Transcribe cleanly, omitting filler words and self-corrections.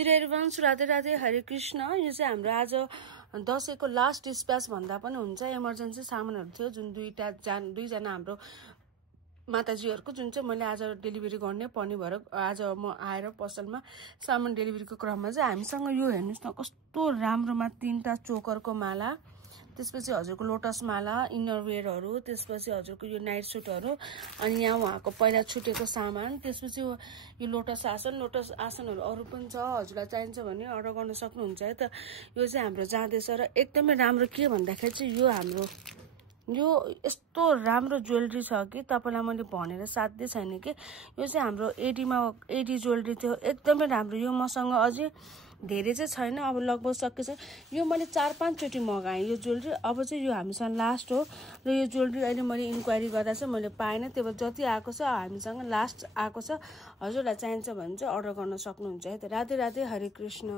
त्रिहरिवंश राधे राधे हरे कृष्ण। यो चाहिँ हाम्रो आज दशैंको लास्ट डिस्प्याच भन्दा पनि हुन्छ। इमर्जेन्सी सामानहरु थियो जुन दुईजना हाम्रो माताजीहरुको जुन चाहिँ मैले आज डेलिभरी गर्ने पर्ने भएर आज म आएर पसलमा सामान डेलिभरीको क्रममा चाहिँ हामीसँग यो हेर्नुस् न कस्तो राम्रोमा तीनटा चोकरको माला, त्यसपछि हजुरको लोटस माला, इनरवेयरहरु, त्यसपछि हजुरको यो नाइट सुटहरु, अनि यहाँ उहाँको पहिला छुटेको सामान, त्यसपछि यो लोटस आसनहरु अरु पनि छ। हजुरलाई चाहिन्छ भने अर्डर गर्न सक्नुहुन्छ है त। यो चाहिँ हाम्रो जाँदैछ र एकदमै राम्रो के भन्दाखेरि चाहिँ यो यस्तो राम्रो ज्वेलरी छ कि तपाईलाई मैले भनेर साध्यै छैन कि यो चाहिँ हाम्रो एडी ज्वेलरी थियो, एकदमै राम्रो। यो मसँग अझै धेरै चाहिँ छैन, अब लगभग सकेछ। यो मैले 4-5 चोटी मगाएँ यो ज्वेलरी। अब चाहिँ यो हामीसँग लास्ट हो र यो ज्वेलरी अहिले मैले इन्क्वायरी गर्दा चाहिँ मैले पाएन। त्यो भएर जति आएको छ हामीसँग लास्ट आएको छ। हजुरलाई चाहिन्छ भने चाहिँ अर्डर गर्न सक्नुहुन्छ है त। राधे राधे हरे कृष्ण।